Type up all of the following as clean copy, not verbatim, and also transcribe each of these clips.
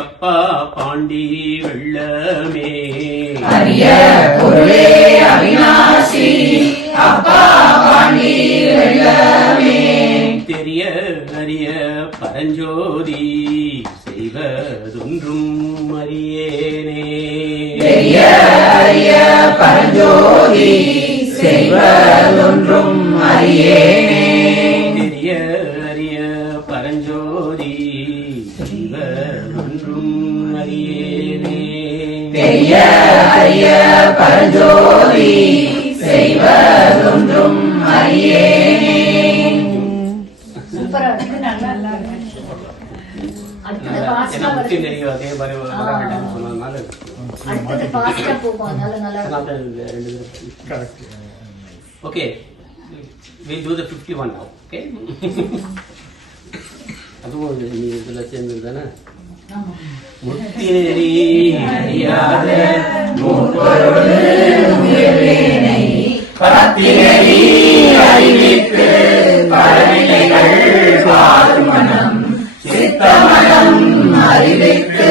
அப்பா பாண்டி வெள்ளமே அரிய பொருளே அவிநாசி அப்பா பாண்டி வெள்ளமே தெரிய அறிய பரஞ்சோதி செய்வதொன்றும் அறியேனே தெரிய அறிய பரஞ்சோதி செய்வதொன்றும் அறியேனே தெரிய அறிய பரஞ்சோதி செய்வதொன்றும் அறியேனே தெரிய அறிய பரஞ்சோதி செய்வதொன்றும் அறியேனே. சூப்பரா இருக்கு. நல்லா முக்தி தெரியும் அதே மாதிரி சொன்னதுனால அடுத்தது ஃபாஸ்டா போகும். அதனால நல்லா okay we'll do the 51 now. Okay. அதுவும் நீ இதுல சேர்ந்தது தானே. முக்தி நெறி அறியாத மூப்பொருளை பரத்தினை அறிவித்து பரநிலைகள் பாதுமனம் சித்தமனம் அறிவித்து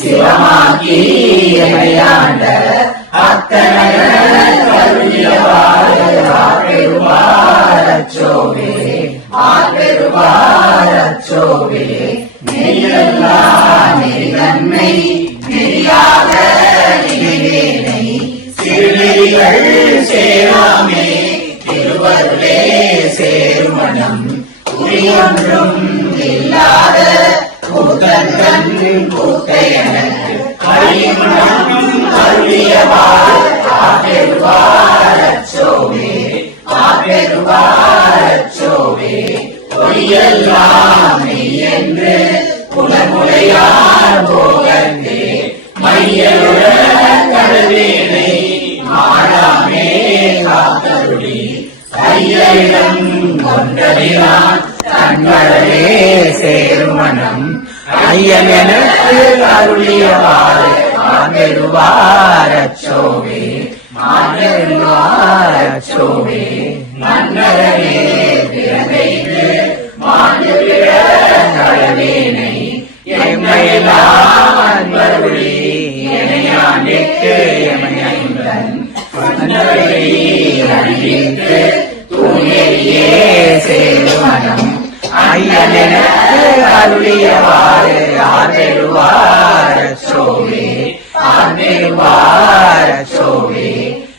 சிவமாக்கி எமையாண்ட அத்தனை ஆப்பெருவாரச்சோவே ஆப்பெருவாரச்சோவே நெய்யல்லா நெறிதன்மை நெறியாக நினைவேனை சிறுநெறிகள் சேராமே திருவருளே சேருமணம் குறியொன்றும் இல்லாத கூத்தன் கூத்தையனுக்கு கழிமணம் அருளியவாள் ஆப்பெருவாரச்சோவே ஆப்பெருவாரச்சோவே பொய்யெல்லாம் மெய்யென்று புலமுறையார் போகந்தே மையருட கடவேனை மாறாமே காத்தருளி கையிடம் கொண்டதினான் தங்களே சேருமணம் ஐயன் எனக்கு அருளியவாறு ஆப்பெருவாரச்சோவே ஆப்பெருவாரச்சோவே மன்னரே பிறந்தைக்கு மாண்டுவிட கடவேனை எம்மையெல்லாம் அன்பருளி எனையாண்டிற்கு எமையன்பன் மன்னரை அறிவித்து தூயரியே சேருமணம் ஐயன் எனக்கு அருளியவாறு ஆப்பெருவாரச்சோவே ஆப்பெருவாரச்சோவே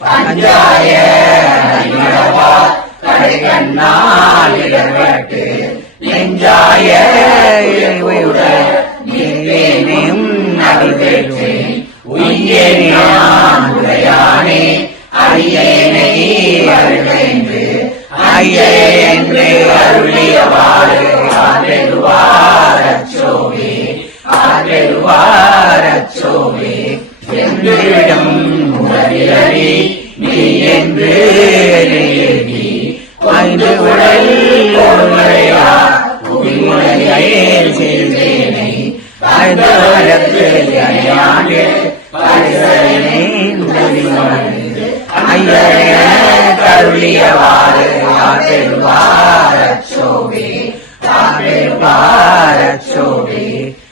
பஞ்சாய கண்ணால் இடர்வட்டு நெஞ்சாய உயிரேனும் அருள்பெற்றேன் உய்யேனான் உடையானே ஐயனை அருள்வென்று ஐயன்று அருளியவாறு ஆப்பெருவாரச்சோவே ஆப்பெருவாரச்சோவே எங்களிடம் உடலிலறி நீ என்று எழுதி ஐந்து உடல் ஒருமுறையா உன்முறையில் செய்தேனை ஐந்து வழக்கு அணையாண்டு பரிசனை ஐயனே கருளியவாறு ஆப்பெருவாரச்சோவே ஆப்பெருவாரச்சோவே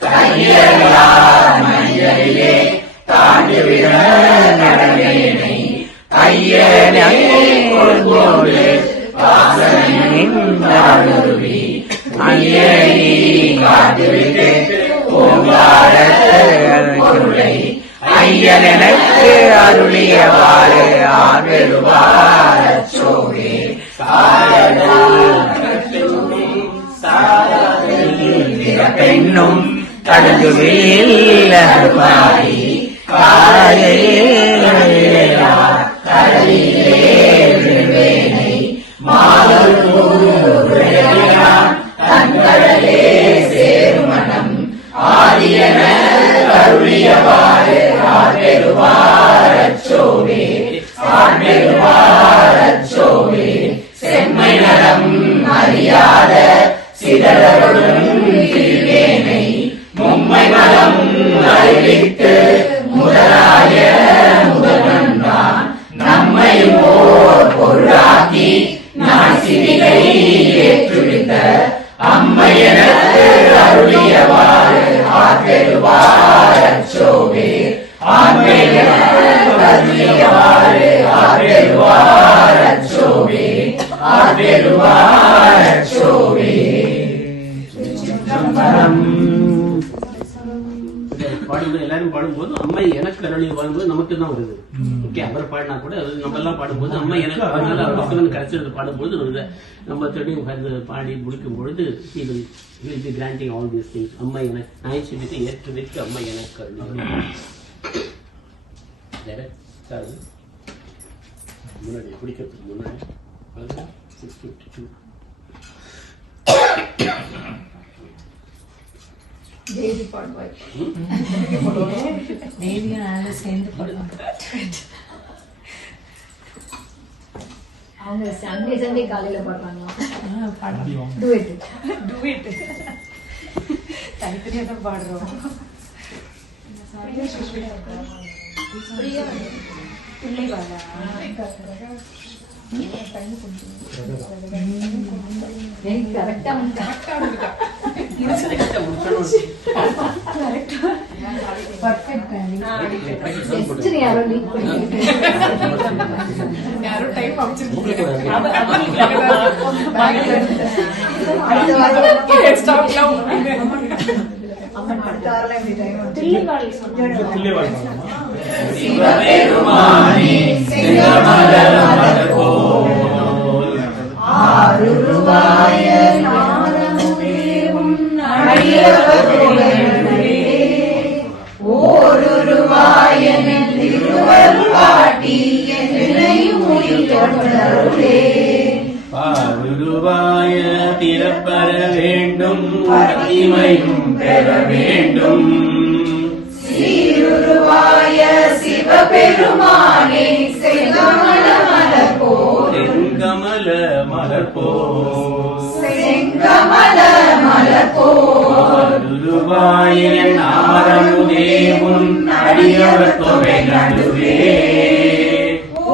கையெல்லாம் ஐயரிலே தாண்டிவிட நடனேனை ஐயனை கொள்வோடு வாசனின் அருவி ஐயனை காட்டுவிட்டு பொருளை ஐயன் எனக்கு அருளியவாறு ஆப்பெருவாரச்சோவே பெண்ணும் தடுங்குவில் பாடி கடலிலே தன்கடலே சேருமணம் ஆரியன கருளியவாறு ஆப்பெருவாரச்சோவே ஆப்பெருவாரச்சோவே செம்மை நலம் அறியாத சிதறலும் திருவேனை மும்மை மலம் அறிவித்து முதலாய முதல்வன்தான் நம்மை ஓர் பொருளாக்கி நான் சிவிகை ஏற்றுவித்த அம்மையனுக்கு அருளியவாறு ஆப்பெருவாரச்சோவே ஆற்றெழுவாரச்சோவே ஆற்றெழுவாரச்சோவே ஆற்றெழுவாரச்சோவே. பாடும்போது எல்லாரும் பாடும்போது அம்மை எனக்கு அருளி பாடும்போது நமக்கு தான் வருது. ஓகே, அவர் பாடினா கூட நம்ம எல்லாம் பாடும்போது அம்மா எனக்கு அதனால அவருக்கு கிடைச்சது பாடும்போது வருது. நம்ம திரும்பி பாடி முடிக்கும் பொழுது will be granting all these things. அம்மா எனக்கு நாய்ச்சி ஏற்று வைத்து அம்மா எனக்கு அருளி. முன்னாடி குடிக்கிறதுக்கு முன்னாடி 652 தேவி பாடுவாய். தேவியும் நானும் சேர்ந்து பாடுவாங்க. அவங்க சண்டே காலையில பாடுவாங்களா? டூயட் தனித்தனியா தான் பாடுறோம். சிவபெருமானே செங்கமலமலர்போல் ஆருருவாய நாதமுதேவும் அடியவர்களே ஓருருவாய திருவருளாட்டி என்னையும் உயிர்த்தொண்டருளே பாருருவாய திறப்பெற வேண்டும் மகிமையும் பெற வேண்டும் சீருருவாய சிவபெருமானே செங்கமல மலர்போல் செங்கமல மலர்போல் செங்கமல மலர்போல் பாருருவாய நாரமுதேவும் அடியவர் தொகை நடுவே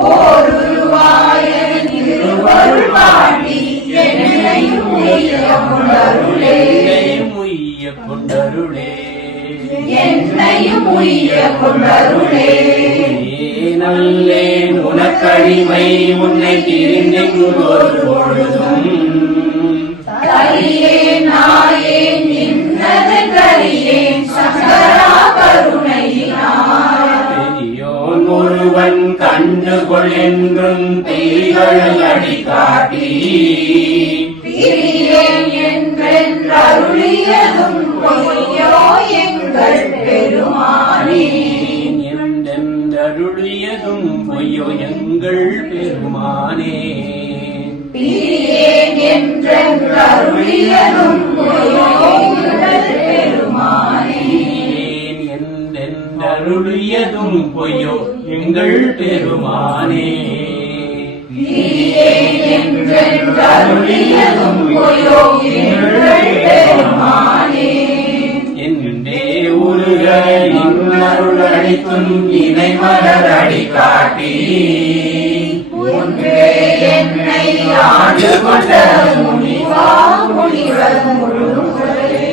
ஓருருவாய திருவருளாட்டி என்னையும் உய்ய கொண்டருளே என்னையும் உய்ய கொண்டருளே நல்லேன் உனக்கடிமை உன்னை பிரிந்தெங்கும் ஒரு பொழுதும் கரியேன் நாயேன் இன்னதென்றறியேன் சங்கரா கருணையினார் பெரியோன் ஒருவன் கண்டுகொள் என்றும் பெய்கள் அடி காட்டி பிரியேன் என்றென்றருளியதும் பொய்யோ எங்கள் பெருமானே என்றருளியதும் பொய்யோ எங்கள் பெருமானே பிரியேன் என்றென்றருளியதும் பொய்யோ எங்கள் பெருமானே என்றருளியதும் பொய்யோ எங்கள் பெருமானே பிரியேன் என்றென்றருளியதும் பொய்யோ எங்கள் பெருமானே என்றே உருக இன்னருள் அளிக்கும் இணை மலர் அடி காட்டி ஒன்றே என்னை ஆண்டு கொண்ட முனிவா முனிவர் முழுமுதலே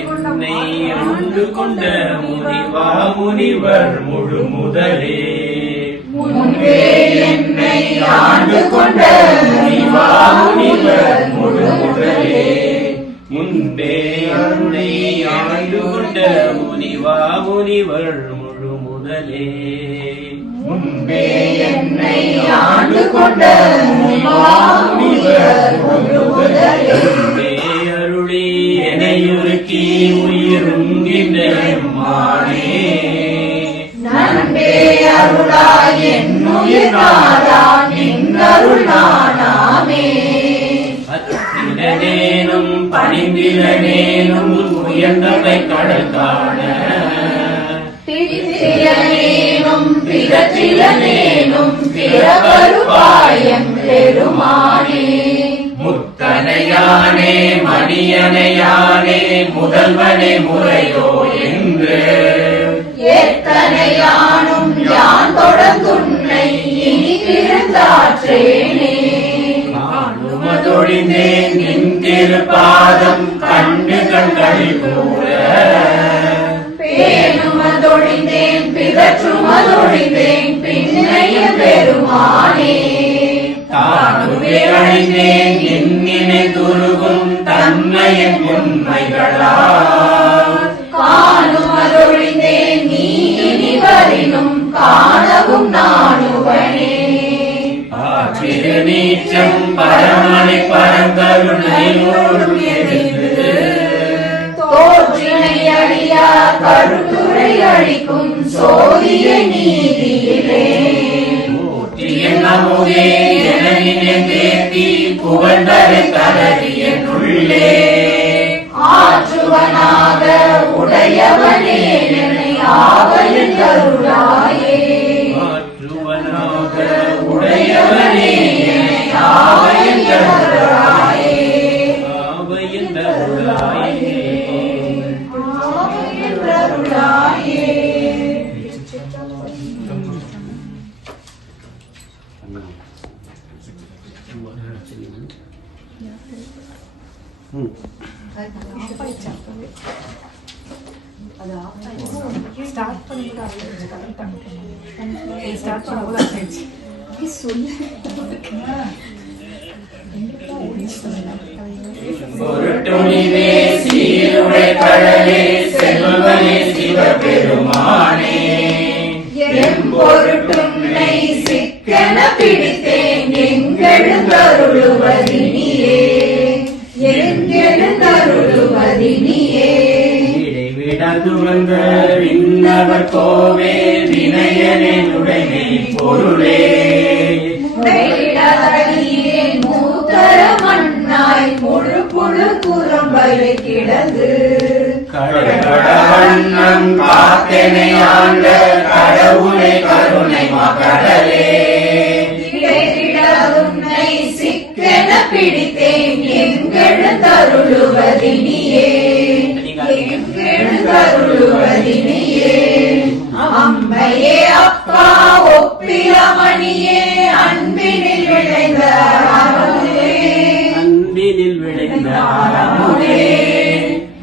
என்னை ஆண்டு கொண்ட முனிவா முனிவர் முழு முதலே முன்பே என்னை ஆண்டு கொண்ட முனிவா முனிவர் முழுமுதலே முன்பே என்னை ஆண்டு கொண்ட முனிவா முனிவர் முழு முதலே முன்பே என்னை ஆண்டு கொண்ட முனிவா முனிவர் முழுமுதலே முன்பே அருளி எனையுருக்கி உயிருங்கின்ற மானே நன்பே அருளாய் என்னுயிர் நாதா நின்னருள் நானாமே அத்திரனேனும் பணிந்திரனேனும் உயர்ந்தவை கடல் காண பிரித்திரனேனும் பிறற்றிலனேனும் பிறவருபாயம் பெருமானே முத்தனையானே மணியனையானே முதல்வனே முறையோ என்று எத்தனையானும் யான் தொடர்ந்துன்னை இனி பிறந்தாற்றேனே தொழிந்தேன் நின் திருப்பாதம் கண்டு கண்கள் கூற ஒழிந்தேன் பிறற்றுமதொழிந்தேன் பின்னையும் பெருமானே தானுவே அழிந்தேன் என்னினை துருகும் தன்மையின் உண்மைகளால் காணுமதொழிந்தேன் நீ இனி வரினும் காணவும் நானுவனே திருநீச்சம் பரமனை பரந்தருணையோடு எதிர்த்து தோற்றினை அழியா கருத்துரை அழிக்கும் சோதிய நீதியிலே நமோதே எனவினை தேத்தி புகழ்ந்தரை தரவியனுள்ளே ஆற்றுவனாக உடையவனே என்னை ஆவலில் கருளாயே ஆற்றுவனாக உடையவனே என்னை ஆவையில் கருளாயே ஆவையில் கருளாயே ஆவலில் கருளாயே ஸ்டார்ட் பண்ணும்போது சொல்லு பொருட்டுணிவே சீருடை கடலே செல்வனே சிவபெருமானே பொருட்டுன்னை சிக்கன பிடித்தேன் எங்கெழுந்தருளுவதினியே எங்கெழுந்தருளுவதினியே இடைவிடாது வந்த விண்ணவர் கோவே வினயனே உடைமை பொருளே உடையிடதடியே மூத்தர மண்ணாய் முழு புழு குரம்பலை கிடந்து கடவண்ணம் காத்தனை ஆண்ட கடவுளை கருணை மகளே இடையிடதுன்னை சிக்கன பிடித்தேன் எங்கெழுந்தருளுவதினியே எங்கெழுந்தருளுவதினியே அம்மையே அப்பா ஒப்பிலமணியே அன்பினில் விளைந்த அறமுதே அன்பினில் விளைந்த அறமுதே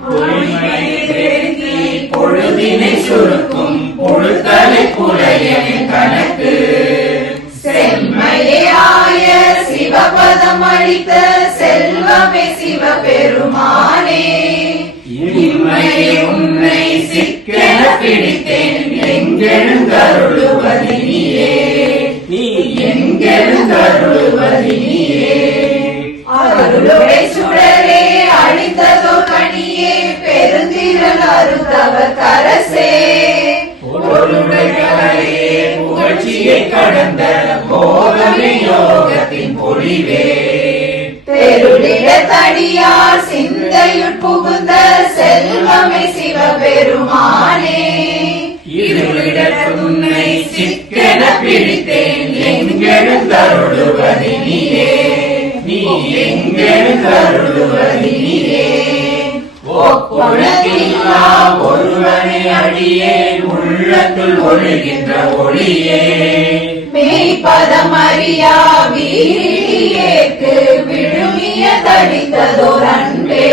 பொய்மையை தேடி பொழுதினை சுருக்கும் பொழுதலை புலையனின் கணக்கு செம்மையே ஆய சிவபதம் அளித்த செல்வமே சிவபெருமானே இம்மையை உன்னை சிக்கென பிடித்தேன் எங்கெழுந்தருளுவதினியே நீ எங்கெழுந்தருளுவதினியே அருளுடை சுடரே அழிந்ததோ கனியே பெருந்திரள் அருந்தவர் கரசே பொருளுடையவரே புகழ்ச்சியை கடந்த போதனை யோகத்தின் பொழிவே பெருளிட தடியார் சிந்தையுட் புகுந்த செல்வமே சிவபெருமானே இருளிடத் உன்னை சிக்கென பிடித்தேன் எங்கெழுந்தருளுவதினியே நீ எங்கெழுந்தருளுவதினியே ஒப்பொழுதில்லா ஒருவனை அடியே உள்ளத்துள் ஒழுகின்ற ஒளியே மெய்ப்பதம் அறியா வீரிலியேக்கு விழுமிய தடித்ததோர் அன்பே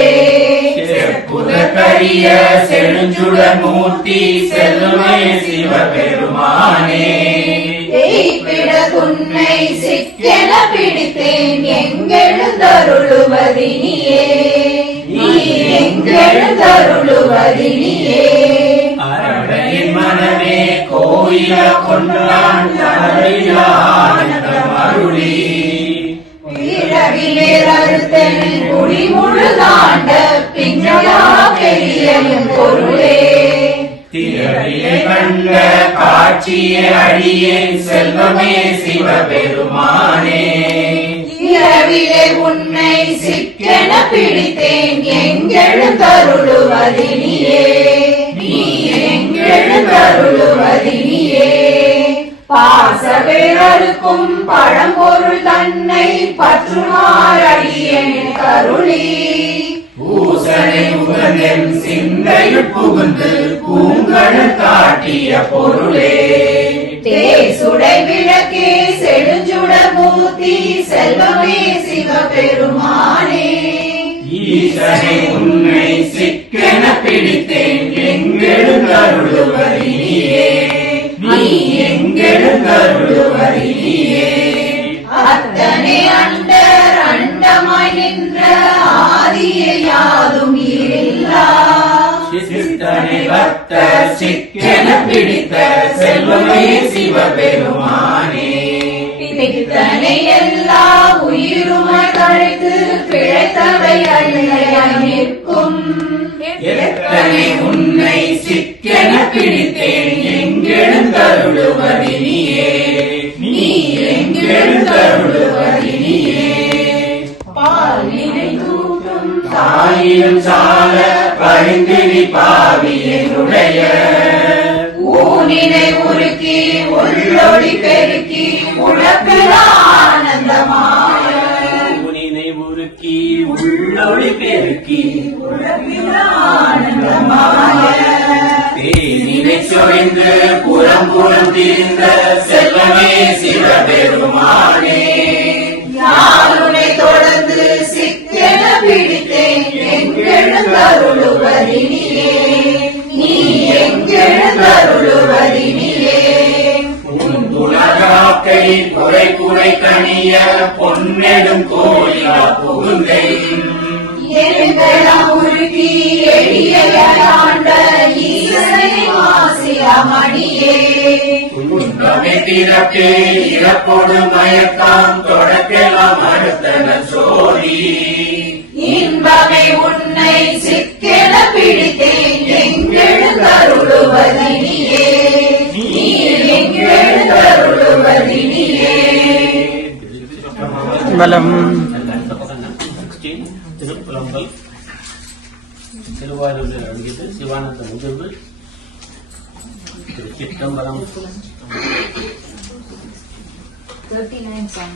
செப்புதற்கரிய செழுஞ்சுடர் மூர்த்தி செல்வமே சிவபெருமானே எய்ப்பிடதுன்னை சிக்கென பிடித்தேன் எங்கெழுந்தருளுவதினியே நீ எங்கெழுந்தருளுவதினியே அரடையின் மனமே கோயில கொண்டான் ஆனந்தம் அருளி வீரவிலேரறுத்தல் குடி முழுதாண்ட பிஞ்சலா பெரியலும் பொருளே திரவிலே கண்ட காட்சியை அடியேன் செல்வமே சிவபெருமானே இரவிலே உன்னை சிக்கென பிடித்தேன் எங்கெழுந்தருளுவதினியே நீ எங்கெழுந்தருளுவதினியே பாசவேரருக்கும் பழம்பொருள் தன்னை பற்றுமாறடியேன் கருளி பூசனை உகந்தென் சிந்தையுட் புகுந்து பூங்கழல் காட்டிய பொருளே தேசுடை விளக்கே செழுஞ்சுட மூர்த்தி செல்வமே சிவபெருமானே ஈசனை உன்னை சிக்கென பிடித்தேன் எங்கெழுந்தருளுவதினியே பக்த சிக்கென பிடித்த செல்வமே சிவபெருமானே. பித்தனை எல்லா உயிருமாய் தழைத்து பிழைத்தவை அல்லையாய் நிற்கும் எத்தனை உன்னை சிக்கென பிடித்தேன் எங்கெழுந்தருளுவதினியே, நீ எங்கெழுந்தருளுவதினியே. பாலினை தூக்கும் தாயினும் சால பரிந்தினி பாவியனுடைய ஊனினை உருக்கி உள்ளொளி பெருக்கி உழப்பில் ஆனந்தமாய ஊனினை உருக்கி உள்ளொளி பெருக்கி ஆனந்தமாய தேனினை சொரிந்து புறம் புறம் திரிந்த செல்வமே சிவபெருமானே. யாருனை தொடர்ந்து சிக்கென பிடித்தேன் எங்கெழுந்தருளுவதினியே, நீ எங்கெழுந்தருளுவதினியே. உலகாக்கை குறை குறை கணிய பொன்னெடும் கோயிலா புகுந்தை எங்களம் உருக்கி எளியாண்ட ஈசனை மாசியாமணியே. உண்மை திறப்பே இறப்போடு மயக்கம் தொடக்கலாம் அடுத்தன சோதி. இன்பமே உன்னை சிக்கென பிடித்தேன் எங்கெழுந்தருளுவதினியே, நீ எங்கெழுந்தருளுவதினியே. திருப்புலம்பல் திருவாரூரில் அருகிது சிவானந்த முதிர்வு திருச்சிற்றம்பலம் 39 song.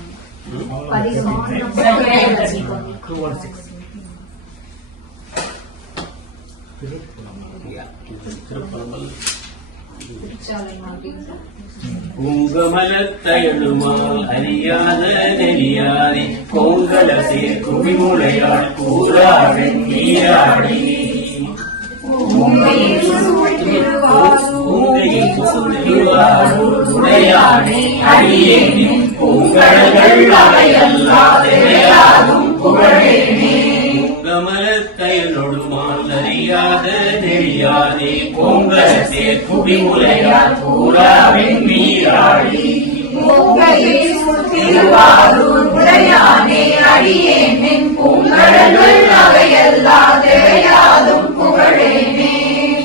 திருப்புலம்பல் குங்கமலத்தழுமால் அறியாத நெறியாரி கோங்கல சீர் குவிமுளையால் கூறாடி நீராடி உடையாடி அடியேனின் பூங்கடல்கள் அவையல்லாதேயாதும் புகழேனே. குங்கமலத்தயலொடுமால் அறியாத நெறியாதே கோங்கல சீர் குவிமுளையால் கூறாவின் நீராடி திருவாரூர் உடையானே அடியேனின் பூங்கடல்கள் அவையல்லாதேயாதும் புகழேனே.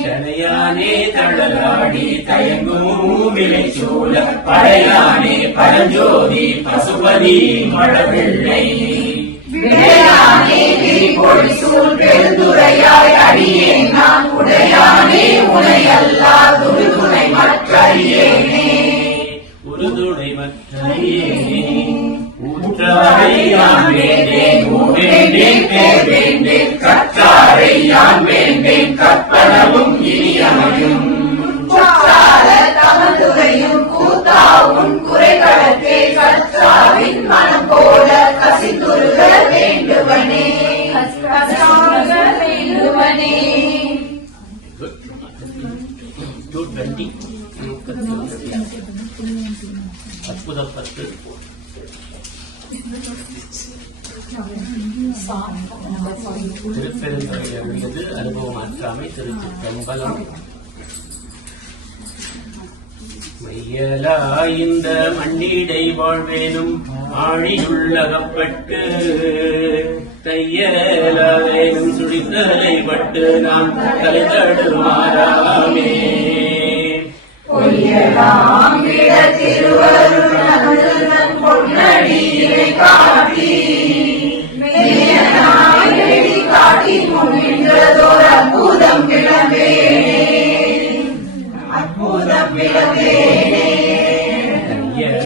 சடையானே தடலாடி தயங்கும் விலை சூழ படையானே பரஞ்சோதி பசுபதி மழவிள்ளை விடையானே விரிபொழி சூழ் பெருந்துரையாய் அடியேன் நான் உடையானே உனையல்லா துருதுணை மற்றறியேனே. உறுதுணை மற்றறியேனே ஊற்றவரை யான் வேண்டேன் வேண்டேன் பேர் வேண்டேன் கற்றாரை யான் வேண்டேன் கற்பனவும் இனியமையும். குற்றால தமதுரையும் கூத்தாவும் குறைகளற்கே கற்றாவின் மனம் போல கசிந்துருக வேண்டுவனே, கசிந்துருக வேண்டுவனே. 220 அற்புதப்பத்து திருப்பெருந்துறையில் உள்ளது அனுபவமாற்றாமை திருச்சிற்றம்பலம். மையலா இந்த மண்ணிடை வாழ்வேனும் ஆழியுள்ளகப்பட்டு தையலாவேனும் சுழித்தலை பட்டு நாம் தலை தடுமாறாமே. பொய்யலாம் விட திருவருள் பொன்னடியை காட்டி